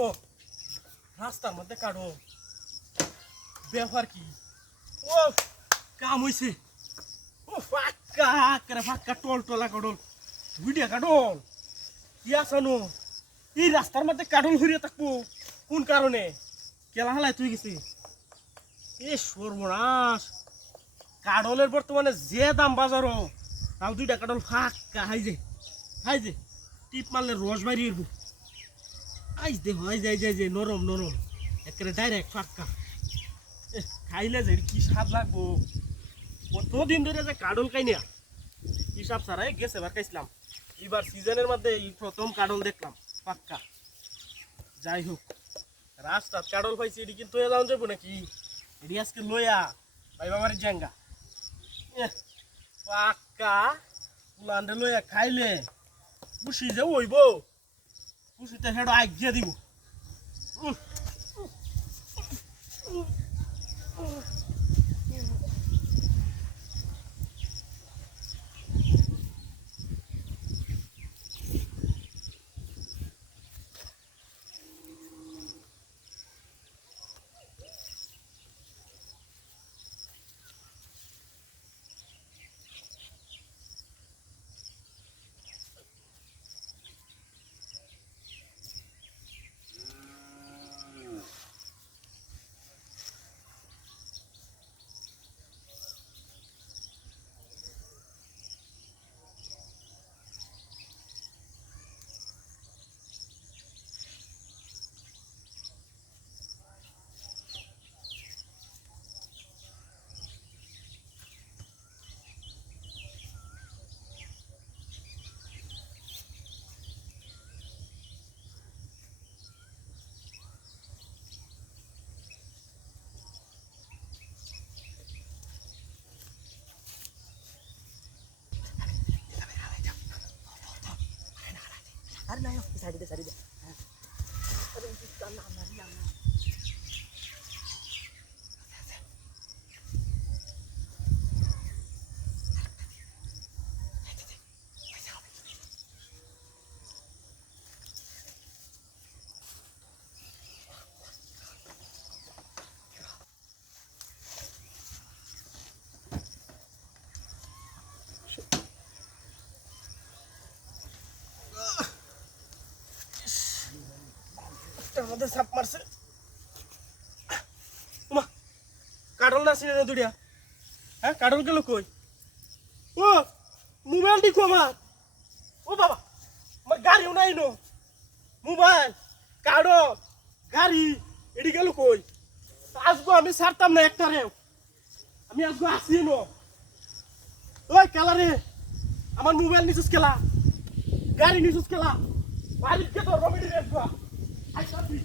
কাটো রাস্তার মধ্যে কাটো ব্যাপার কি ও কাম হইছে ও ফাক্কা করে ফাক্কা টল টলা কাটল ভিডিও কাটল কি আসানো এই রাস্তার মধ্যে কাটল হইয়া থাকবো কোন কারণে কেলা হালাই তুই গেছি এ সর্বনাশ কাটলের বর্তমানে যে দাম বাজারও তাও দুইটা কাটল ফাক্কা হাই যে টিপ মারলে রস বাইরে এরবো আইস দে হয় যাই নরম নরম একেবারে ডাইরেক্ট ফাক্কা খাইলে যে কি স্বাদ লাগবো কতদিন ধরে যে কাডল খাই না হিসাব ছাড়াই গেছে এবার খাইছিলাম এবার সিজনের মধ্যে এই প্রথম কাডল দেখলাম পাক্কা যাই হোক রাস্তা কাডল পাইছি এটি কিন্তু যাওয়া যাবো নাকি এটি আজকে লইয়া ভাই বাবার জাঙ্গা পাক্কা পুলান্ডে লইয়া খাইলে খুশি যে হইব খুশিতে হেডো আজ্ঞা দিব Arin na yun, sari deh. Arin kita nama. আমাদের সাপ মারছে ওমা কাটল না ছিল দুইটা হ্যাঁ কাটল গেল কই ও মোবাইল দেখো আমার ও বাবা আমার গাড়িও নাই নো মোবাইল কাটল গাড়ি এডি গেল কই আজগো আমি ছাড়তাম না একটারে আমি আজগো আসি নো ওই কেলা রে আমার মোবাইল নিছুস কেলা গাড়ি নিছুস কেলা বাড়িতে তো রমিডি রেখবা আই সাথী